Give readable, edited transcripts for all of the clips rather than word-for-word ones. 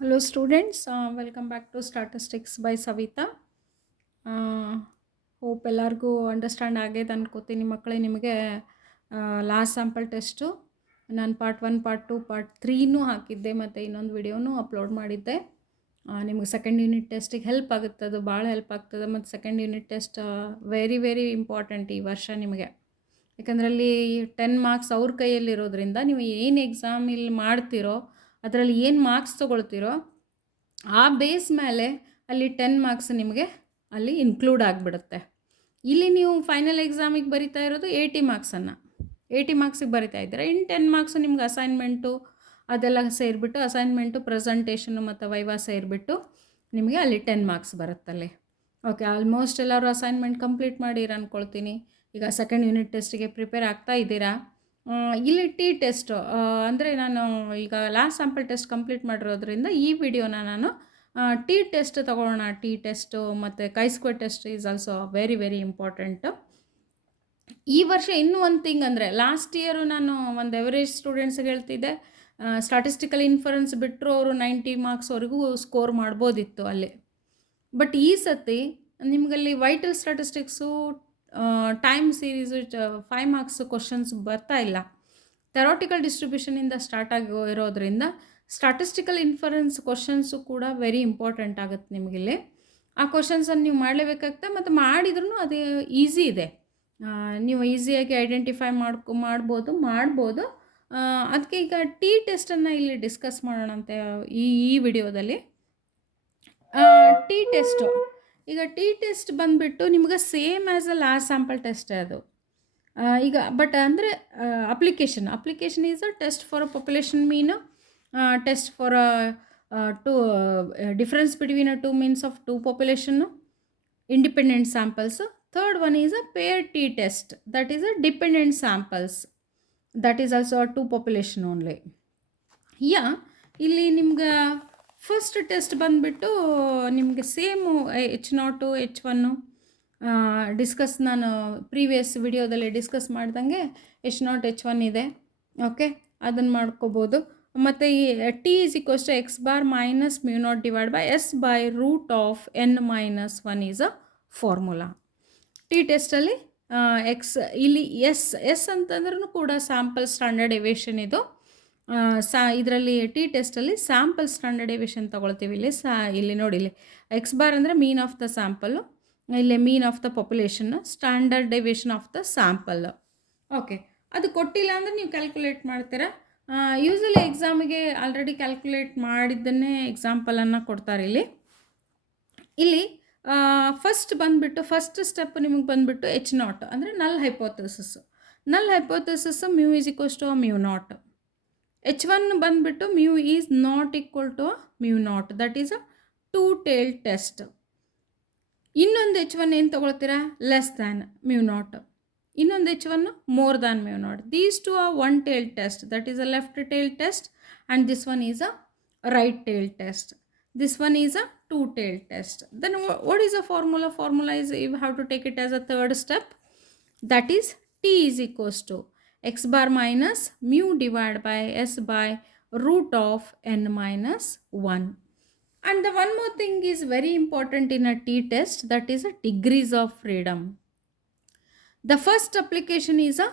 Hello students, welcome back to Statistics by Savita. Hope ಎಲ್ಲರಿಗೂ understand ಆಗೈತೆ ಅನ್ಕೋತೀನಿ ಮಕ್ಕಳೇ. ನಿಮಗೆ ಲಾಸ್ಟ್ ಸ್ಯಾಂಪಲ್ ಟೆಸ್ಟು ನಾನು ಪಾರ್ಟ್ 1 ಪಾರ್ಟ್ 2 ಪಾರ್ಟ್ 3ನೂ ಹಾಕಿದ್ದೆ ಮತ್ತು ಇನ್ನೊಂದು ವಿಡಿಯೋನೂ ಅಪ್ಲೋಡ್ ಮಾಡಿದ್ದೆ. ನಿಮಗೆ ಸೆಕೆಂಡ್ ಯೂನಿಟ್ ಟೆಸ್ಟಿಗೆ ಹೆಲ್ಪ್ ಆಗುತ್ತೆ, ಅದು ಭಾಳ ಹೆಲ್ಪ್ ಆಗ್ತದೆ. ಮತ್ತು second unit test very very important ಈ ವರ್ಷ ನಿಮಗೆ, ಯಾಕಂದರೆ ಅಲ್ಲಿ 10 ಮಾರ್ಕ್ಸ್ ಅವ್ರ ಕೈಯಲ್ಲಿರೋದ್ರಿಂದ ನೀವು ಏನು ಎಕ್ಸಾಮ್ ಇಲ್ಲಿ ಮಾಡ್ತೀರೋ ಅದರಲ್ಲಿ ಏನು ಮಾರ್ಕ್ಸ್ ತೊಗೊಳ್ತೀರೋ ಆ ಬೇಸ್ ಮೇಲೆ ಅಲ್ಲಿ 10 ಮಾರ್ಕ್ಸ್ ನಿಮಗೆ ಅಲ್ಲಿ ಇನ್ಕ್ಲೂಡ್ ಆಗಿಬಿಡುತ್ತೆ. ಇಲ್ಲಿ ನೀವು ಫೈನಲ್ ಎಕ್ಸಾಮಿಗೆ ಬರಿತಾ ಇರೋದು 80 ಮಾರ್ಕ್ಸನ್ನು 80 ಮಾರ್ಕ್ಸಿಗೆ ಬರಿತಾ ಇದ್ದೀರಾ. ಇನ್ನು 10 ಮಾರ್ಕ್ಸ್ ನಿಮ್ಗೆ ಅಸೈನ್ಮೆಂಟು ಅದೆಲ್ಲ ಸೇರಿಬಿಟ್ಟು, ಅಸೈನ್ಮೆಂಟು ಪ್ರೆಸೆಂಟೇಷನು ಮತ್ತು ವೈವಾ ಸೇರಿಬಿಟ್ಟು ನಿಮಗೆ ಅಲ್ಲಿ 10 ಮಾರ್ಕ್ಸ್ ಬರುತ್ತಲ್ಲಿ. ಓಕೆ, ಆಲ್ಮೋಸ್ಟ್ ಎಲ್ಲರೂ ಅಸೈನ್ಮೆಂಟ್ ಕಂಪ್ಲೀಟ್ ಮಾಡಿರ ಅಂದ್ಕೊಳ್ತೀನಿ. ಈಗ ಸೆಕೆಂಡ್ ಯೂನಿಟ್ ಟೆಸ್ಟಿಗೆ ಪ್ರಿಪೇರ್ ಆಗ್ತಾ ಇದ್ದೀರಾ. ಇಲ್ಲಿ ಟಿ ಟೆಸ್ಟ್ ಅಂದರೆ ನಾನು ಈಗ ಲಾಸ್ಟ್ ಸ್ಯಾಂಪಲ್ ಟೆಸ್ಟ್ ಕಂಪ್ಲೀಟ್ ಮಾಡಿರೋದ್ರಿಂದ ಈ ವಿಡಿಯೋನ ನಾನು ಟಿ ಟೆಸ್ಟ್ ತೊಗೊಳ್ಳೋಣ. ಟಿ ಟೆಸ್ಟು ಮತ್ತು chi square test is also very very important. ಈ ವರ್ಷ ಇನ್ನೂ ಒಂದು ಥಿಂಗ್ ಅಂದರೆ, ಲಾಸ್ಟ್ ಇಯರು ನಾನು ಒಂದು ಎವರೇಜ್ ಸ್ಟೂಡೆಂಟ್ಸ್ಗೆ ಹೇಳ್ತಿದ್ದೆ, ಸ್ಟಾಟಿಸ್ಟಿಕಲ್ ಇನ್ಫರೆನ್ಸ್ ಬಿಟ್ಟರು ಅವರು 90 ಮಾರ್ಕ್ಸ್ವರೆಗೂ ಸ್ಕೋರ್ ಮಾಡ್ಬೋದಿತ್ತು ಅಲ್ಲಿ. ಬಟ್ ಈ ಸತಿ ನಿಮಗಲ್ಲಿ vital statistics time series 5 marks questions ಬರ್ತಾ ಇಲ್ಲ. ಥೆರಾಟಿಕಲ್ ಡಿಸ್ಟ್ರಿಬ್ಯೂಷನಿಂದ ಸ್ಟಾರ್ಟ್ ಆಗಿ ಇರೋದ್ರಿಂದ ಸ್ಟಾಟಿಸ್ಟಿಕಲ್ ಇನ್ಫರೆನ್ಸ್ ಕ್ವಶನ್ಸು ಕೂಡ ವೆರಿ ಇಂಪಾರ್ಟೆಂಟ್ ಆಗುತ್ತೆ ನಿಮಗಿಲ್ಲಿ. ಆ ಕ್ವಶನ್ಸನ್ನು ನೀವು ಮಾಡಲೇಬೇಕಾಗ್ತದೆ, ಮತ್ತು ಮಾಡಿದ್ರೂ ಅದು ಈಸಿ ಇದೆ, ನೀವು ಈಸಿಯಾಗಿ ಐಡೆಂಟಿಫೈ ಮಾಡ್ಬೋದು. ಅದಕ್ಕೆ ಈಗ ಟಿ ಟೆಸ್ಟನ್ನು ಇಲ್ಲಿ ಡಿಸ್ಕಸ್ ಮಾಡೋಣ ಅಂತ ಈ ವಿಡಿಯೋದಲ್ಲಿ. ಟಿ ಟೆಸ್ಟು, ಈಗ ಟಿ ಟೆಸ್ಟ್ ಬಂದುಬಿಟ್ಟು ನಿಮ್ಗೆ same as a last sample ಟೆಸ್ಟೇ ಅದು. ಈಗ ಬಟ್ ಅಂದರೆ application is a test for a population mean, test for two difference between a 2 means of 2 population, independent samples. Third one is a pair T test, that is a dependent samples, that is also a 2 population only. ಇಲ್ಲಿ ನಿಮ್ಗೆ first test ಬಂದುಬಿಟ್ಟು ನಿಮಗೆ same H0 H1 discuss, ನಾನು previous ವಿಡಿಯೋದಲ್ಲಿ discuss ಮಾಡ್ದಂಗೆ H0 H1 ಇದೆ. Okay, ಅದನ್ನು ಮಾಡ್ಕೋಬೋದು. ಮತ್ತು ಈ T is equals to x bar minus mu naught divide by S by root of n-1 is a formula. T ಟೆಸ್ಟಲ್ಲಿ ಇಲ್ಲಿ ಎಸ್ ಅಂತಂದ್ರೂ ಕೂಡ ಸ್ಯಾಂಪಲ್ ಸ್ಟ್ಯಾಂಡರ್ಡ್ ಡೆವಿಯೇಷನ್ ಇದು. ಇದರಲ್ಲಿ ಟಿ ಟೆಸ್ಟಲ್ಲಿ ಸ್ಯಾಂಪಲ್ ಸ್ಟ್ಯಾಂಡರ್ಡ್ ಡೆವಿಯೇಷನ್ ತೊಗೊಳ್ತೀವಿ. ಇಲ್ಲಿ ನೋಡಿ, ಇಲ್ಲಿ ಎಕ್ಸ್ ಬಾರ್ ಅಂದರೆ ಮೀನ್ ಆಫ್ ದ ಸ್ಯಾಂಪಲ್ಲು, ಇಲ್ಲಿ mean of the population, standard deviation of the sample. Okay, ಅದು ಕೊಟ್ಟಿಲ್ಲ ಅಂದರೆ ನೀವು ಕ್ಯಾಲ್ಕುಲೇಟ್ ಮಾಡ್ತೀರಾ. ಯೂಸಲಿ ಎಕ್ಸಾಮಿಗೆ ಆಲ್ರೆಡಿ ಕ್ಯಾಲ್ಕುಲೇಟ್ ಮಾಡಿದ್ದನ್ನೇ ಎಕ್ಸಾಂಪಲನ್ನು ಕೊಡ್ತಾರೆ ಇಲ್ಲಿ ಫಸ್ಟ್ ಬಂದುಬಿಟ್ಟು ಫಸ್ಟ್ ಸ್ಟೆಪ್ ನಿಮಗೆ ಬಂದುಬಿಟ್ಟು H0 ಅಂದರೆ null hypothesis mu is equals to mu naught. H1 ಬಂದುಬಿಟ್ಟು mu is not equal to mu naught, that is a 2 tail test. ಇನ್ನೊಂದು H1 ಏನು ತೊಗೊಳ್ತೀರಾ, ಲೆಸ್ ದ್ಯಾನ್ ಮ್ಯೂ ನಾಟ್. ಇನ್ನೊಂದು H1 more than mu naught. These two are 1 tail test, that is a left tail test, and this one is a right tail test. This one is a 2-tailed test. Then what is a formula? Formula is, you have to take it as a third step. That is T is equals to x bar minus mu divided by s by root of n-1. And the one more thing is very important in a T test, that is a degrees of freedom. The first application is a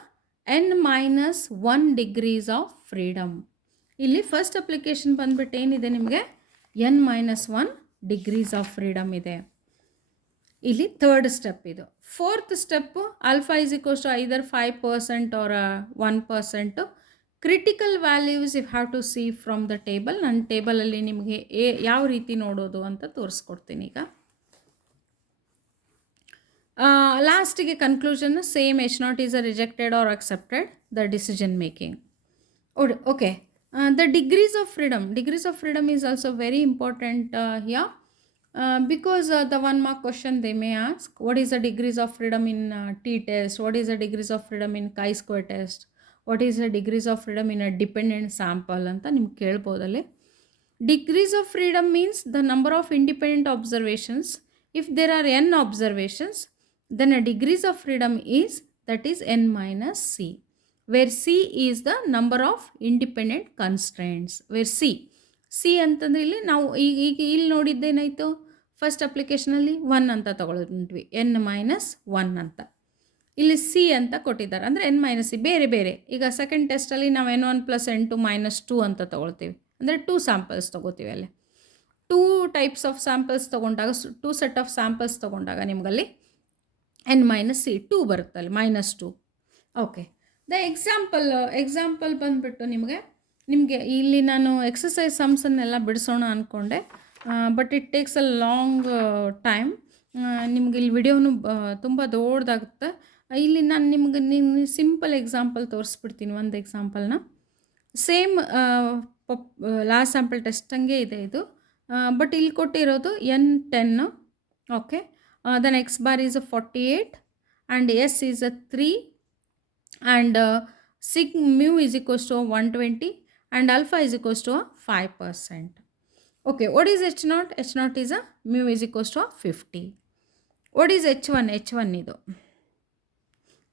n-1 degrees of freedom. ಇಲ್ಲಿ first application ಬಂದ್ಬಿಟ್ಟು ಏನಿದೆ ನಿಮಗೆ, n-1 degrees of freedom ಇದೆ. ಇಲ್ಲಿ third step ಇದು. Fourth step alpha is equals to either 5% or 1%. Critical values you have to see from the table. ನನ್ನ ಟೇಬಲಲ್ಲಿ ನಿಮಗೆ ಯಾವ ರೀತಿ ನೋಡೋದು ಅಂತ ತೋರಿಸ್ಕೊಡ್ತೀನಿ. ಈಗ ಲಾಸ್ಟಿಗೆ conclusion same H0 is a rejected or accepted the decision making. Okay, the degrees of freedom is also very important here, because the 1 mark question they may ask, what is the degrees of freedom in T test, what is the degrees of freedom in chi-square test, what is the degrees of freedom in a dependent sample ಅಂತ ನಿಮ್ಗೆ ಕೇಳ್ಬೋದಲ್ಲಿ. Degrees of freedom means the number of independent observations. If there are n observations, then a degrees of freedom is, that is n minus c, where c is the number of independent constraints, where c C ಅಂತಂದರೆ ಇಲ್ಲಿ ನಾವು ಈಗ ಇಲ್ಲಿ ನೋಡಿದ್ದೇನಾಯಿತು, first ಅಪ್ಲಿಕೇಶನಲ್ಲಿ 1 ಅಂತ ತೊಗೊಳ್ತೀವಿ, n-1 ಅಂತ. ಇಲ್ಲಿ ಸಿ ಅಂತ ಕೊಟ್ಟಿದ್ದಾರೆ, ಅಂದರೆ n-c ಬೇರೆ ಬೇರೆ. ಈಗ ಸೆಕೆಂಡ್ ಟೆಸ್ಟಲ್ಲಿ ನಾವು n1 + n2 - 2 ಅಂತ ತೊಗೊಳ್ತೀವಿ, ಅಂದರೆ 2 ಸ್ಯಾಂಪಲ್ಸ್ ತೊಗೋತೀವಿ. ಅಲ್ಲಿ 2 ಟೈಪ್ಸ್ ಆಫ್ ಸ್ಯಾಂಪಲ್ಸ್ ತೊಗೊಂಡಾಗ 2 ಸೆಟ್ ಆಫ್ ಸ್ಯಾಂಪಲ್ಸ್ ತೊಗೊಂಡಾಗ ನಿಮಗಲ್ಲಿ n-c 2 ಬರುತ್ತಲ್ಲಿ -2. ಓಕೆ, ದ ಎಕ್ಸಾಂಪಲ್ ಬಂದುಬಿಟ್ಟು ನಿಮಗೆ ಇಲ್ಲಿ ನಾನು ಎಕ್ಸಸೈಸ್ ಸಮ್ಸನ್ನೆಲ್ಲ ಬಿಡಿಸೋಣ ಅಂದ್ಕೊಂಡೆ, but it takes a long time. ನಿಮ್ಗೆ ಇಲ್ಲಿ ವಿಡಿಯೋನು ತುಂಬ ದೊಡ್ಡದಾಗುತ್ತೆ. ಇಲ್ಲಿ ನಾನು ನಿಮ್ಗೆ ಸಿಂಪಲ್ ಎಕ್ಸಾಂಪಲ್ ತೋರಿಸ್ಬಿಡ್ತೀನಿ, ಒಂದು ಎಕ್ಸಾಂಪಲ್ನ. ಸೇಮ್ ಲಾಸ್ಟ್ ಸ್ಯಾಂಪಲ್ ಟೆಸ್ಟಂಗೆ ಇದೆ ಇದು, ಬಟ್ ಇಲ್ಲಿ ಕೊಟ್ಟಿರೋದು n10. Okay, then x bar is a 48 and s is a 3 and sig mu is equals to 120 and alpha is equals to 5%. Okay, what is h0? H0 is a mu is equals to 50. What is h1? H1 idu.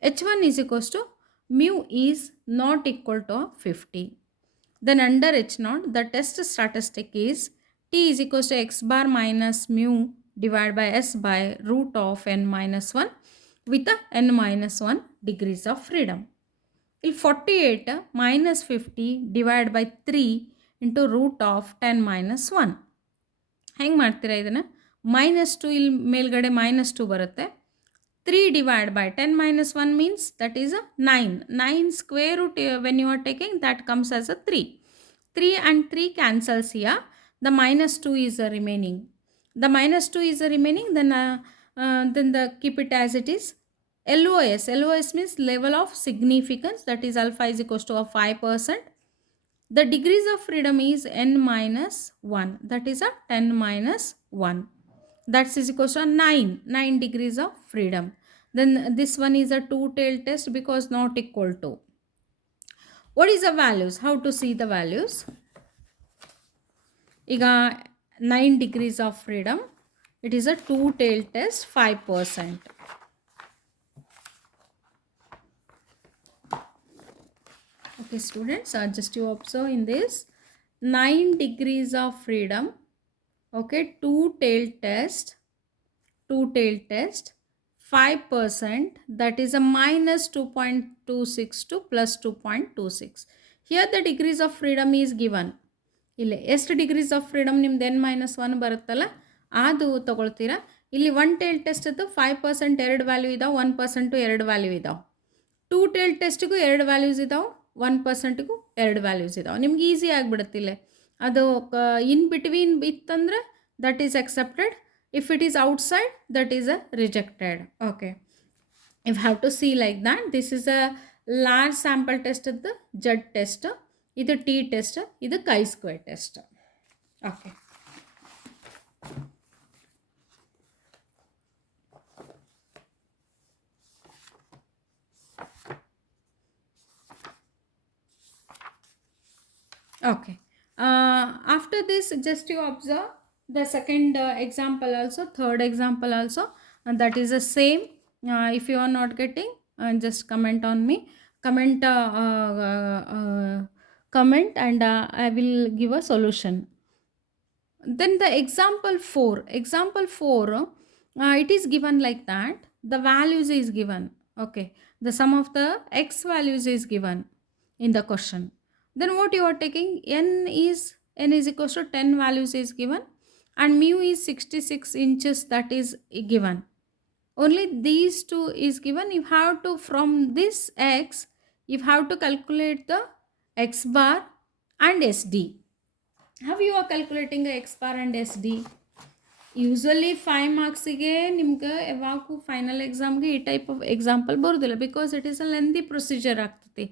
H1 is equals to mu is not equal to 50. Then under h0, the test statistic is t is equals to x bar minus mu divided by s by root of n-1 with a n-1 degrees of freedom. 48 minus 50 divided by 3 into root of 10-1. ಹೆಂಗೆ ಮಾಡ್ತೀರಾ ಇದನ್ನು? -2 ಇಲ್ಲಿ ಮೇಲ್ಗಡೆ -2 ಬರುತ್ತೆ. 3 divided by 10-1 means that is a 9. 9 square root when you are taking, that comes as a 3. 3 and 3 cancels here. The -2 is remaining. The -2 is remaining, then keep it as it is. LOS means level of significance, that is alpha is equals to 5%. The degrees of freedom is n-1, that is a 10-1. That is equals to 9 degrees of freedom. Then this one is a two-tailed test because not equal to. What is the values? How to see the values? ಈಗ 9 degrees of freedom, it is a two-tailed test, 5%. Okay students, just you observe in this 9 degrees of freedom. Okay, two-tailed test 5%, that is a -2.26 to +2.26. Here the degrees of freedom is given. ಇಲ್ಲಿ ಎಷ್ಟು degrees of freedom ನಿಮ್ದು n-1 ಬರುತ್ತಲ್ಲ ಅದು ತೊಗೊಳ್ತೀರಾ. ಇಲ್ಲಿ 1 tail ಟೆಸ್ಟದ್ದು 5% 2 value ಇದಾವೆ, 1% 2 value ಇದಾವೆ. 2 tail ಟೆಸ್ಟಿಗೂ 2 values ಇದಾವೆ, 1%ಗೂ 2 values ಇದಾವೆ. ನಿಮ್ಗೆ ಈಸಿ ಆಗಿಬಿಡುತ್ತಿಲ್ಲ. ಅದು ಇನ್ ಬಿಟ್ವೀನ್ ಇತ್ತಂದ್ರೆ that is accepted, if it is outside that is a rejected. Okay, if have to see like that. This is a large sample ಟೆಸ್ಟದ್ದು Z test, ಇದು T test, ಇದು chi-square test. Okay, okay. After this, just you observe the second example also, third example also, and that is the same. If you are not getting, just comment on me, comment and I will give a solution. Then the example 4, it is given like that. The values is given. Okay, the sum of the x values is given in the question. Then what you are taking, n is equals to 10 values is given and mu is 66 inches, that is given. Only these two is given. You have to, from this x, you have to calculate the x bar and SD. How you are calculating the x bar and SD? Usually 5 ಮಾರ್ಕ್ಸಿಗೆ ನಿಮ್ಗೆ ಯಾವಾಗೂ final ಎಕ್ಸಾಮ್ಗೆ ಈ type of example ಬರೋದಿಲ್ಲ, because it is a lengthy procedure ಆಗ್ತೈತಿ.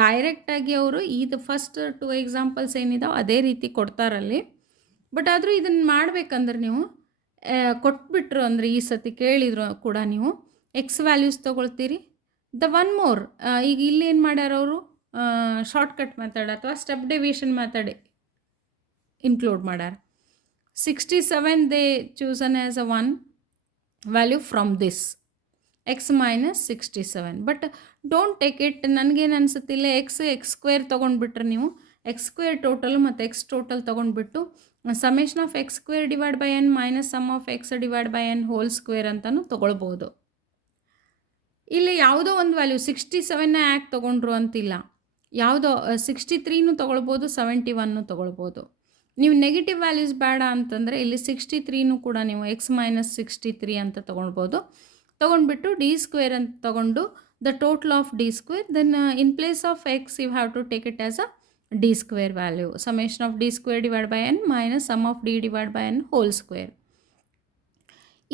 ಡೈರೆಕ್ಟಾಗಿ ಅವರು ಇದು first 2 examples ಏನಿದಾವೆ ಅದೇ ರೀತಿ ಕೊಡ್ತಾರಲ್ಲಿ. ಬಟ್ ಆದರೂ ಇದನ್ನು ಮಾಡ್ಬೇಕಂದ್ರೆ ನೀವು ಕೊಟ್ಬಿಟ್ರು ಅಂದರೆ ಈ ಸತಿ ಕೇಳಿದ್ರು ಕೂಡ ನೀವು ಎಕ್ಸ್ ವ್ಯಾಲ್ಯೂಸ್ ತೊಗೊಳ್ತೀರಿ. ದ ಒನ್ ಮೋರ್, ಈಗ ಇಲ್ಲಿ ಏನು ಮಾಡ್ಯಾರ ಅವರು, ಶಾರ್ಟ್ಕಟ್ ಮೆಥಡ್ ಅಥವಾ ಸ್ಟೆಪ್ ಡೆವಿಯೇಷನ್ ಮೆಥಡ್ ಇನ್ಕ್ಲೂಡ್ ಮಾಡ್ಯಾರ. 67 they chosen as a one value from this x minus 67. But don't take it, ನನಗೇನು ಅನಿಸುತ್ತಿಲ್ಲ, ಎಕ್ಸ್ ಸ್ಕ್ವೇರ್ ತೊಗೊಂಡ್ಬಿಟ್ರೆ ನೀವು ಎಕ್ಸ್ ಸ್ಕ್ವೇರ್ ಟೋಟಲ್ ಮತ್ತು ಎಕ್ಸ್ ಟೋಟಲ್ ತೊಗೊಂಡ್ಬಿಟ್ಟು summation of x square divide by n minus sum of x divide by n whole square ಅಂತಲೂ ತೊಗೊಳ್ಬೋದು. ಇಲ್ಲಿ ಯಾವುದೋ ಒಂದು ವ್ಯಾಲ್ಯೂ 67ನೇ ಯಾಕೆ ತೊಗೊಂಡ್ರು ಅಂತಿಲ್ಲ, ಯಾವುದೋ 63ನೂ ತೊಗೊಳ್ಬೋದು, 71 ತೊಗೊಳ್ಬೋದು. ನೀವು ನೆಗೆಟಿವ್ ವ್ಯಾಲ್ಯೂಸ್ ಬೇಡ ಅಂತಂದರೆ ಇಲ್ಲಿ 63ನೂ ಕೂಡ ನೀವು ಎಕ್ಸ್ ಮೈನಸ್ 63 ಅಂತ ತೊಗೊಳ್ಬೋದು. ತೊಗೊಂಡ್ಬಿಟ್ಟು ಡಿ ಸ್ಕ್ವೇರ್ ಅಂತ ತೊಗೊಂಡು the total of d square, then in place of x you have to take it as a d square value, summation of d square divide by n minus sum of d divide by n whole square.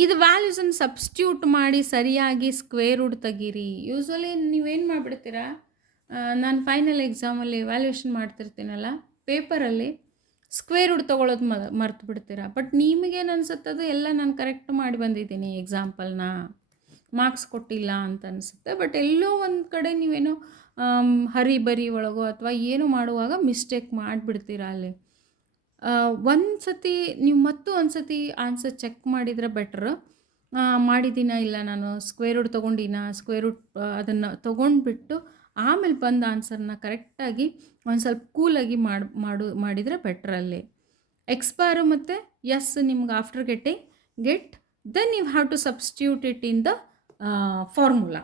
ಇದು ವ್ಯಾಲ್ಯೂಸನ್ನು substitute ಮಾಡಿ ಸರಿಯಾಗಿ square root ತೆಗೀರಿ. Usually ನೀವೇನು ಮಾಡಿಬಿಡ್ತೀರಾ, ನಾನು final ಎಕ್ಸಾಮಲ್ಲಿ valuation ಮಾಡ್ತಿರ್ತೀನಲ್ಲ ಪೇಪರಲ್ಲಿ square root ತೊಗೊಳೋದು ಮರ್ತು ಬಿಡ್ತೀರಾ. ಬಟ್ ನಿಮಗೇನು ಅನಿಸುತ್ತದು ಎಲ್ಲ ನಾನು ಕರೆಕ್ಟ್ ಮಾಡಿ ಬಂದಿದ್ದೀನಿ ಎಕ್ಸಾಂಪಲ್ನ, ಮಾರ್ಕ್ಸ್ ಕೊಟ್ಟಿಲ್ಲ ಅಂತ ಅನಿಸುತ್ತೆ. ಬಟ್ ಎಲ್ಲೋ ಒಂದು ಕಡೆ ನೀವೇನೋ ಹರಿಬರಿ ಒಳಗೋ ಅಥವಾ ಏನೋ ಮಾಡುವಾಗ ಮಿಸ್ಟೇಕ್ ಮಾಡಿಬಿಡ್ತೀರಾ. ಅಲ್ಲಿ ಒಂದು ಸತಿ ನೀವು ಒಂದು ಸತಿ ಆನ್ಸರ್ ಚೆಕ್ ಮಾಡಿದರೆ ಬೆಟ್ರ್. ಮಾಡಿದ್ದೀನ ಇಲ್ಲ ನಾನು ಸ್ಕ್ವೇರ್ ರೂಟ್ ತೊಗೊಂಡಿನ, ಸ್ಕ್ವೇರ್ ರೂಟ್ ಅದನ್ನು ತೊಗೊಂಡ್ಬಿಟ್ಟು ಆಮೇಲೆ ಬಂದ ಆನ್ಸರ್ನ ಕರೆಕ್ಟಾಗಿ ಒಂದು ಸ್ವಲ್ಪ ಕೂಲಾಗಿ ಮಾಡಿದರೆ ಬೆಟ್ರಲ್ಲಿ. ಎಕ್ಸ್ ಬಾರು ಮತ್ತು ಎಸ್ ನಿಮ್ಗೆ after get then you have to substitute it in the formula.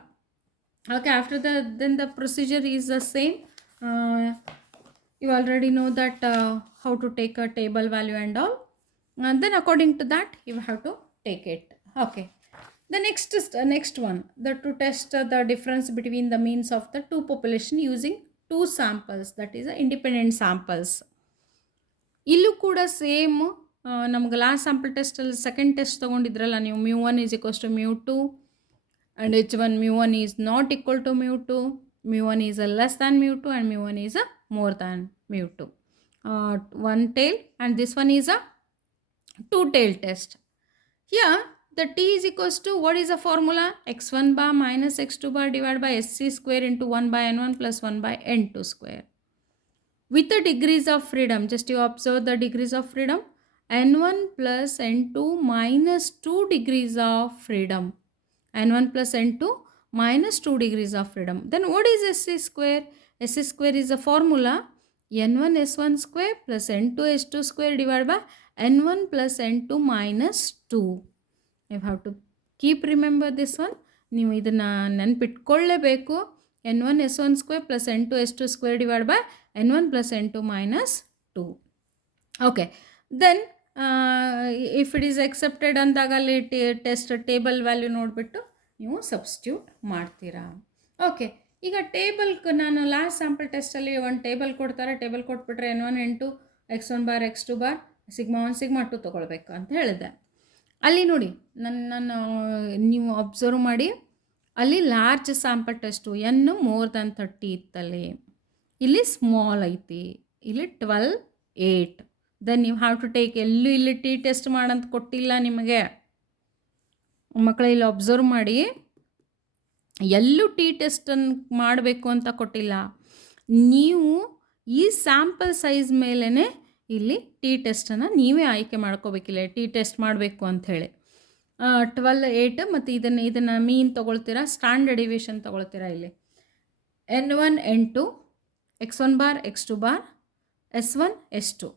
Okay, after that then the procedure is the same. You already know that how to take a table value and all, and then according to that you have to take it. Okay, the next one, to test the difference between the means of the two population using two samples, that is independent samples. ಇಲ್ಲೂ ಕೂಡ same ನಮ್ಗೆ last sample ಟೆಸ್ಟಲ್ಲಿ second test ತೊಗೊಂಡಿದ್ರಲ್ಲ ನೀವು, μ1 is equals to μ2 and h1 μ1 is not equal to μ2, μ1 is a less than μ2 and μ1 is a more than μ2. One tail, and this one is a two tail test. Here the t is equals to, what is the formula? x1 bar minus x2 bar divided by sc square into 1 by n1 plus 1 by n2 square. With the degrees of freedom, just you observe the degrees of freedom, n1 plus n2 minus 2 degrees of freedom, n1 plus n2 minus 2 degrees of freedom. Then what is sc square? Sc square is a formula n1 s1 square plus n2 s2 square divided by n1 plus n2 minus 2. You have to keep remember this one. ನೀವು ಇದನ್ನು ನೆನಪಿಟ್ಕೊಳ್ಳೇಬೇಕು. n1 s1 square plus n2 s2 square divided by n1 plus n2 minus 2. Okay, then if it is accepted ಅಂದಾಗ ಅಲ್ಲಿ test table value ನೋಡಿಬಿಟ್ಟು ನೀವು substitute ಮಾಡ್ತೀರಾ. Okay, ಈಗ table ನಾನು last sample ಟೆಸ್ಟಲ್ಲಿ ಒಂದು ಟೇಬಲ್ ಕೊಡ್ತಾರೆ. ಟೇಬಲ್ ಕೊಟ್ಬಿಟ್ರೆ n1 n2 x1 bar x2 bar sigma 1 sigma 2 ತೊಗೊಳ್ಬೇಕು ಅಂತ ಹೇಳಿದೆ. ಅಲ್ಲಿ ನೋಡಿ ನಾನು ನೀವು ಅಬ್ಸರ್ವ್ ಮಾಡಿ, ಅಲ್ಲಿ large sample test n more than 30 ಇತ್ತಲ್ಲಿ, ಇಲ್ಲಿ ಸ್ಮಾಲ್ ಐತಿ, ಇಲ್ಲಿ 12 8. Then you have to take, ಎಲ್ಲೂ ಇಲ್ಲಿ ಟಿ ಟೆಸ್ಟ್ ಮಾಡಂತ ಕೊಟ್ಟಿಲ್ಲ ನಿಮಗೆ ಮಕ್ಕಳು. ಇಲ್ಲಿ ಅಬ್ಸರ್ವ್ ಮಾಡಿ, ಎಲ್ಲೂ ಟಿ ಟೆಸ್ಟನ್ನು ಮಾಡಬೇಕು ಅಂತ ಕೊಟ್ಟಿಲ್ಲ. ನೀವು ಈ ಸ್ಯಾಂಪಲ್ ಸೈಜ್ ಮೇಲೇ ಇಲ್ಲಿ ಟಿ ಟೆಸ್ಟನ್ನು ನೀವೇ ಆಯ್ಕೆ ಮಾಡ್ಕೋಬೇಕಿಲ್ಲ, ಟಿ ಟೆಸ್ಟ್ ಮಾಡಬೇಕು ಅಂಥೇಳಿ. 12 8 ಮತ್ತು ಇದನ್ನು ಮೀನ್ ತೊಗೊಳ್ತೀರಾ, ಸ್ಟ್ಯಾಂಡರ್ಡ್ ಡಿವಿಷನ್ ತೊಗೊಳ್ತೀರಾ. ಇಲ್ಲಿ n1 n2 x1 bar x2 bar s1 s2.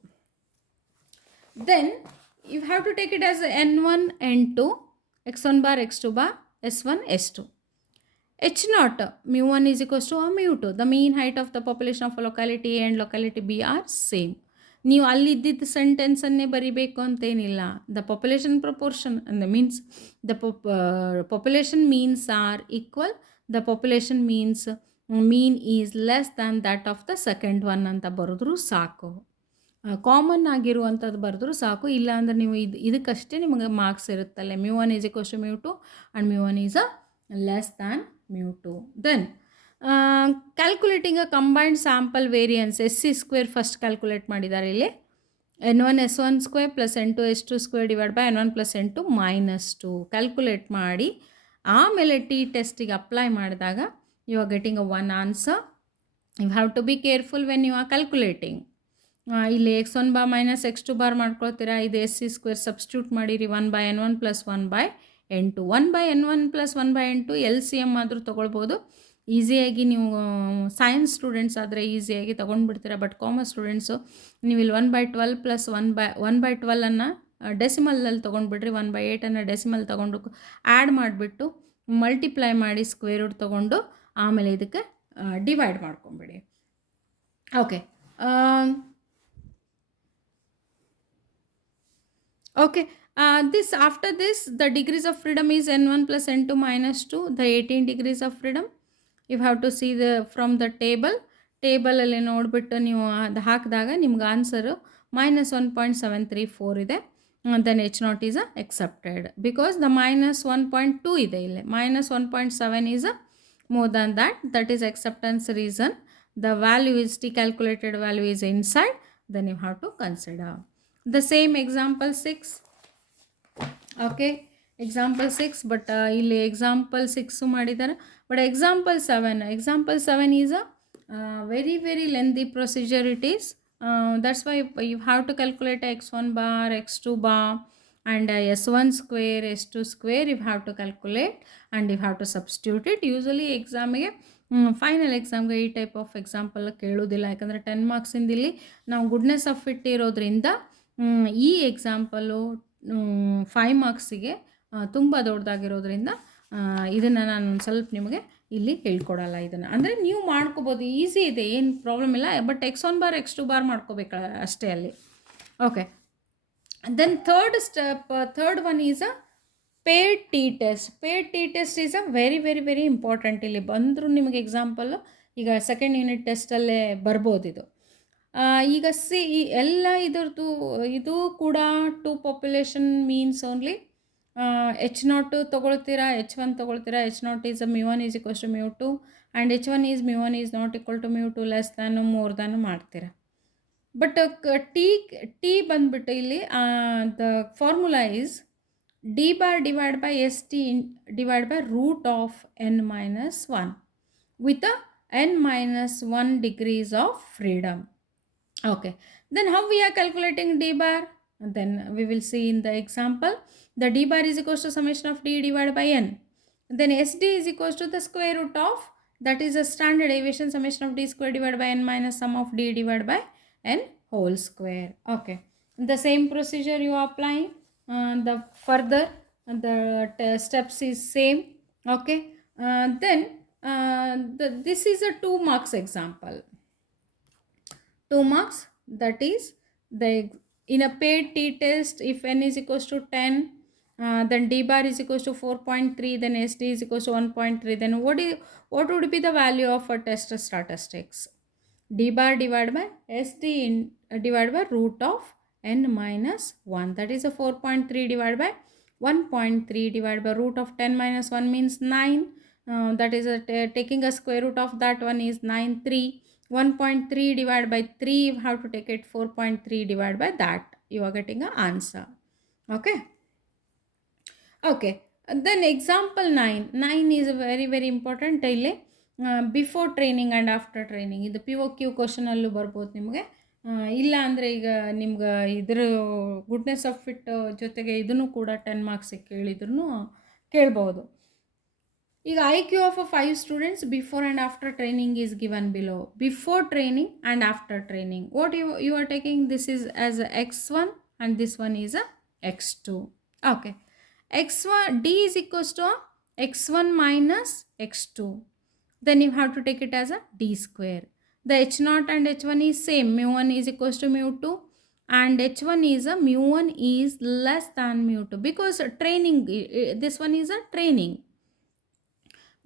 Then you have to take it as n1 n2 x1 bar x2 bar s1 s2. h naught μ1 is equals to μ2. The mean height of the population of locality A and locality B are same. ನೀವು ಅಲ್ಲಿ ಇದ್ದಿದ್ದ ಸೆಂಟೆನ್ಸನ್ನೇ ಬರಿಬೇಕು ಅಂತೇನಿಲ್ಲ. The population proportion ಅಂದ means the population means are equal, the population means mean is less than that of the second one ಅಂತ ಬರೆದ್ರೂ ಸಾಕು. ಕಾಮನ್ ಆಗಿರುವಂಥದ್ದು ಬರೆದ್ರೂ ಸಾಕು. ಇಲ್ಲ ಅಂದರೆ ನೀವು ಇದಕ್ಕಷ್ಟೇ ನಿಮಗೆ ಮಾರ್ಕ್ಸ್ ಇರುತ್ತಲ್ಲ. μ1 is equals to μ2 and μ1 is a less than μ2. Then calculating a combined sample variance SC square first calculate ಮಾಡಿದ್ದಾರೆ. ಇಲ್ಲಿ n1 s1 square plus n2 s2 square divide by n1 plus n2 minus 2 calculate ಮಾಡಿ ಆಮೇಲೆ T ಟೆಸ್ಟಿಗೆ apply ಮಾಡಿದಾಗ you are getting a one answer. You have to be careful when you are calculating. ಇಲ್ಲಿ x1 bar minus x2 bar ಮಾಡ್ಕೊಳ್ತೀರಾ. ಇದು SC square substitute ಮಾಡಿರಿ 1 by n1 plus 1 by n2. 1 by n1 plus 1 by n2 LCM ಆದರೂ ತೊಗೊಳ್ಬೋದು, ಈಸಿಯಾಗಿ ನೀವು science students ಆದರೆ ಈಸಿಯಾಗಿ ತೊಗೊಂಡ್ಬಿಡ್ತೀರ. But commerce students ನೀವು ಇಲ್ಲಿ 1/12 ಪ್ಲಸ್ 1/12 ಅನ್ನು ಡೆಸಿಮಲಲ್ಲಿ ತೊಗೊಂಡ್ಬಿಡ್ರಿ. 1/8 ಅನ್ನು ಡೆಸಿಮಲ್ ತೊಗೊಂಡು ಆ್ಯಡ್ ಮಾಡಿಬಿಟ್ಟು ಮಲ್ಟಿಪ್ಲೈ ಮಾಡಿ ಸ್ಕ್ವೇರ್ ರೂಟ್ ತೊಗೊಂಡು ಆಮೇಲೆ ಇದಕ್ಕೆ ಡಿವೈಡ್ ಮಾಡ್ಕೊಂಬಿಡಿ. Okay okay this after this the degrees of freedom is n1 plus n2 minus 2, the 18 degrees of freedom. You have to see the from the table ಅಲ್ಲಿ ನೋಡಿಬಿಟ್ಟು ನೀವು ಅದು ಹಾಕಿದಾಗ ನಿಮ್ಗೆ ಆನ್ಸರು -1.734 ಇದೆ. then H0 is accepted because the -1.2 ಇದೆ ಇಲ್ಲಿ. -1.7 is more than that is acceptance reason. The value is t calculated value is inside, then you have to consider the same example 6. okay example 6 but ಇಲ್ಲಿ example 6 ಮಾಡಿದ್ದಾರೆ. but example 7 is a very lengthy procedure it is. That's why you have to calculate x1 bar, x2 bar and s1 square, s2 square you have to calculate and you have to substitute it. usually examಗೆ final ಎಕ್ಸಾಮ್ಗೆ ಈ type of example ಕೇಳೋದಿಲ್ಲ, ಯಾಕಂದರೆ 10 ಮಾರ್ಕ್ಸಿಂದ ಇಲ್ಲಿ ನಾವು goodness of fit ಇರೋದ್ರಿಂದ ಈ example 5 ಮಾರ್ಕ್ಸಿಗೆ ತುಂಬ ದೊಡ್ಡದಾಗಿರೋದ್ರಿಂದ ಇದನ್ನು ನಾನು ಸ್ವಲ್ಪ ನಿಮಗೆ ಇಲ್ಲಿ ಹೇಳ್ಕೊಡಲ್ಲ. ಇದನ್ನು ಅಂದರೆ ನೀವು ಮಾಡ್ಕೋಬೋದು, ಈಸಿ ಇದೆ, ಏನು ಪ್ರಾಬ್ಲಮ್ ಇಲ್ಲ. But x1 bar x2 bar ಮಾಡ್ಕೋಬೇಕು ಅಷ್ಟೇ ಅಲ್ಲಿ. Okay then third one is a paired t test is a very important. ಇಲ್ಲಿ ಬಂದರೂ ನಿಮಗೆ ಎಕ್ಸಾಂಪಲ್ಲು ಈಗ ಸೆಕೆಂಡ್ ಯೂನಿಟ್ ಟೆಸ್ಟಲ್ಲೇ ಬರ್ಬೋದು ಇದು. ಈಗ ಎಲ್ಲ ಇದರದ್ದು ಇದು ಕೂಡ two population means only H0 ತೊಗೊಳ್ತೀರಾ, H1 ತೊಗೊಳ್ತೀರಾ. H0 is μ1 is equals to μ2 and H1 is μ1 is not equal to μ2 less ದ್ಯಾನು ಮೋರ್ ದ್ಯಾನು ಮಾಡ್ತೀರಾ. ಬಟ್ ಟಿ ಬಂದುಬಿಟ್ಟು ಇಲ್ಲಿ the formula is d bar divided by st divided by root of n minus 1 with a n minus 1 degrees of freedom. Okay, then how we are calculating d bar? Then we will see in the example. The d bar is equals to summation of d divided by n. Then sd is equals to the square root of, that is a standard deviation, summation of d square divided by n minus sum of d divided by n whole square. Okay, the same procedure you are applying. The further the steps is same. Okay, then this is a 2 marks example. 2 marks, that is the in a paid t test if n is equals to 10, then d bar is equals to 4.3, then sd is equals to 1.3, then what would be the value of a test statistics? d bar divided by sd divided by root of n minus 1, that is a 4.3 divided by 1.3 divided by root of 10 minus 1 means 9, that is taking a square root of that one is 9. 3 1.3 divided by 3 you have to take it 4.3 divided by that, you are getting an answer. Okay then example 9 is very important. ಇಲ್ಲಿ before training and after training ಇದು POQ ಕ್ವಶನಲ್ಲೂ ಬರ್ಬೋದು ನಿಮಗೆ. ಇಲ್ಲ ಅಂದರೆ ಈಗ ನಿಮ್ಗೆ ಇದ್ರ goodness of fit ಜೊತೆಗೆ ಇದನ್ನು ಕೂಡ 10 ಮಾರ್ಕ್ಸಿಗೆ ಕೇಳ್ಬೋದು. ಈಗ IQ of 5 students before and after training is given below. Before training and after training, what you are taking, this is as a x1 and this one is a x2. Okay, x1 d is equals to x1 minus x2, then you have to take it as a d square. The H0 and H1 is same, μ1 is equals to μ2 and H1 is a μ1 is less than μ2 because training, this one is a training.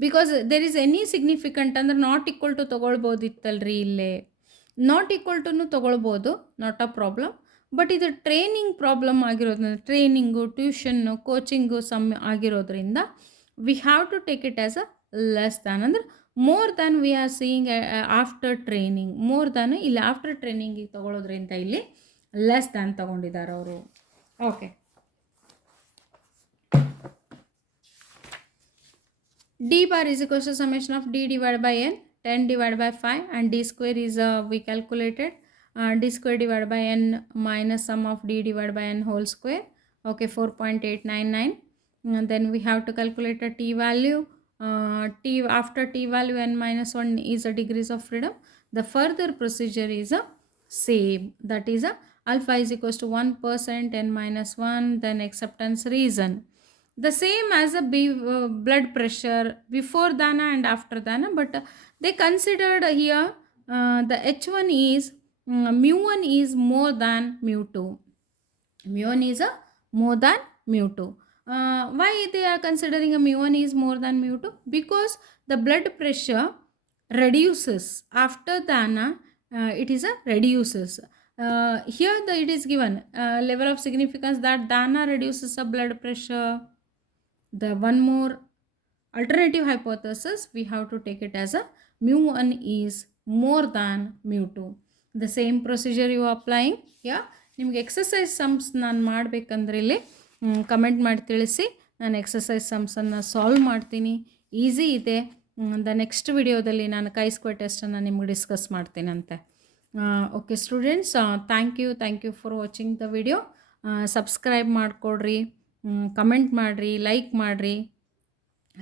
Because there is any significant ಅಂದರೆ not equal to ತೊಗೊಳ್ಬೋದಿತ್ತಲ್ರಿ, ಇಲ್ಲೇ not equal ಟುನು ತೊಗೊಳ್ಬೋದು, not a problem. But ಇದು training problem ಆಗಿರೋದ್ರಿಂದ, ಟ್ರೈನಿಂಗು ಟ್ಯೂಷನ್ನು ಕೋಚಿಂಗು ಆಗಿರೋದ್ರಿಂದ we have to take it as a less than, ಅಂದರೆ more than we are seeing after training, more than ಇಲ್ಲಿ ಆಫ್ಟರ್ ಟ್ರೈನಿಂಗಿಗೆ ತೊಗೊಳೋದ್ರಿಂದ ಇಲ್ಲಿ ಲೆಸ್ ದ್ಯಾನ್ ತೊಗೊಂಡಿದ್ದಾರೆ ಅವರು. Okay, d bar is equals to summation of d divided by n, 10 divided by 5 and d square is we calculated d square divided by n minus sum of d divided by n whole square. Okay, 4.899. And then we have to calculate a t value. t after t value n minus 1 is a degrees of freedom, the further procedure is a same, that is a alpha is equals to 1% n minus 1, then acceptance reason. The same as a blood pressure before dana and after dana, but they considered here the h1 is mu1 is more than mu2. Mu1 is a more than mu2. Why they are considering a mu1 is more than mu2? Because the blood pressure reduces after dana, it is a reduces. Here it is given level of significance that dana reduces the blood pressure. The one more alternative hypothesis, we have to take it as a mu1 is more than mu2. The same procedure you are applying. Yeah, ನಿಮಗೆ exercise sums ನಾನು ಮಾಡಬೇಕಂದ್ರೆ ಇಲ್ಲಿ comment ಮಾಡಿ ತಿಳಿಸಿ, ನಾನು exercise ಸಮ್ಸನ್ನು solve ಮಾಡ್ತೀನಿ. Easy ಇದೆ. ದ ನೆಕ್ಸ್ಟ್ ವಿಡಿಯೋದಲ್ಲಿ ನಾನು ಕೈ-ಸ್ಕ್ವೇರ್ ಟೆಸ್ಟನ್ನು ನಿಮ್ಗೆ ಡಿಸ್ಕಸ್ ಮಾಡ್ತೀನಂತೆ. Okay students, thank you for watching the video. Subscribe ಮಾಡಿಕೊಡ್ರಿ, ಕಮೆಂಟ್ ಮಾಡಿರಿ, ಲೈಕ್ ಮಾಡಿರಿ.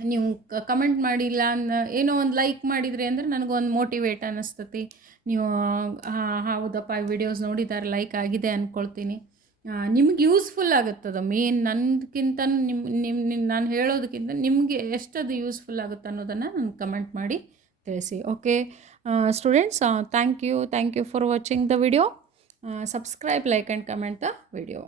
ನೀವು ಕಮೆಂಟ್ ಮಾಡಿಲ್ಲ ಏನೋ ಒಂದು ಲೈಕ್ ಮಾಡಿದ್ರಿ ಅಂದರೆ ನನಗೊಂದು ಮೋಟಿವೇಟ್ ಅನ್ನಿಸ್ತತಿ. ನೀವು ಹೌದಪ್ಪ ವಿಡಿಯೋಸ್ ನೋಡಿದ್ದಾರೆ, ಲೈಕ್ ಆಗಿದೆ ಅಂದ್ಕೊಳ್ತೀನಿ. ನಿಮ್ಗೆ ಯೂಸ್ಫುಲ್ ಆಗುತ್ತದ. ಮೇನ್ ನನಗಿಂತ ನಾನು ಹೇಳೋದಕ್ಕಿಂತ ನಿಮಗೆ ಎಷ್ಟದು ಯೂಸ್ಫುಲ್ ಆಗುತ್ತೆ ಅನ್ನೋದನ್ನು ನಾನು ಕಮೆಂಟ್ ಮಾಡಿ ತಿಳಿಸಿ. Okay students, thank you for watching the video. Subscribe, like and comment the video.